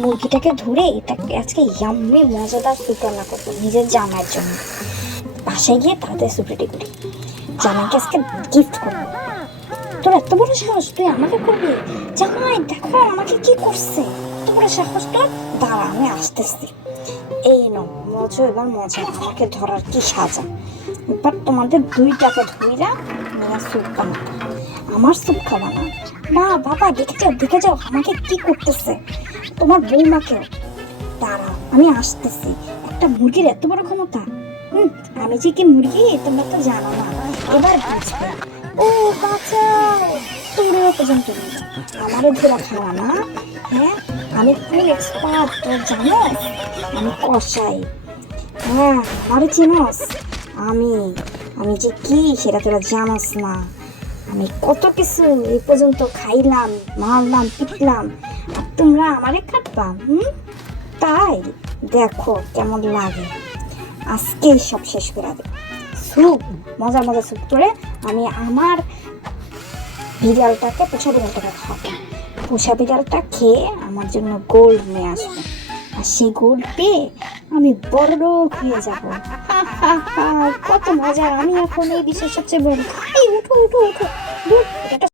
মুরগিটাকে ধরে এটাকে আজকে ইয়াম্মি মজাদার স্যুপ রান্না করবো নিজের জামাইয়ের জন্য। বাসায় গিয়ে তাড়াতাড়ি স্যুপ রেডি করি, জামাইকে আজকে গিফট করবো। তোর এত বড় সাহস, তুই আমাকে করবি? জামাই দেখো আমাকে কি করছে, এত বড় সাহস তোর! দাঁড়া আমি আসতেছি। এই নাও মজা, এবার মজা, আমাকে ধরার কি সাজা। এবার তোমাদের দুইটাকে ধইরা নিয়ে স্যুপ বানাবো, আমার স্যুপ খাবা না। মা বাবা দেখে যাও আমাকে কি করতেছে, তোমার বৌমাকেও। দাঁড়াও আমি আসতেছি। একটা মুরগির এত বড় ক্ষমতা! আমি যে কি মুরগি তোমরা তো জানো না, এবার বুঝবে। ও বাঁচাও, তোমরা পর্যন্ত আমারও ধরা খাওয়া না। হ্যাঁ আমি ফুল এক্সপার্ট, তোর জানো আমি কষাই। হ্যাঁ আমারও চিনস, আমি আমি যে কি সেটা তোরা জানোস না। আমি কত কিছু এই পর্যন্ত খাইলাম, মারলাম, পিটলাম, আর তোমরা আমারে কাটবা? তাই দেখো কেমন লাগে, আজকে সব শেষ করে দেব। স্যুপ, মজা মজা স্যুপ করে আমি আমার বিড়ালটাকে, পোষা বিড়ালটাকে খাবো। পোষা বিড়ালটা খেয়ে আমার জন্য গোল্ড নিয়ে আসবে, আর সেই গোল্ড পেয়ে আমি বড় লোক হয়ে যাবো। কত মজা! আমি এখন এই বিশ্বের সবচেয়ে বড়। এই উঠো উঠো উঠো,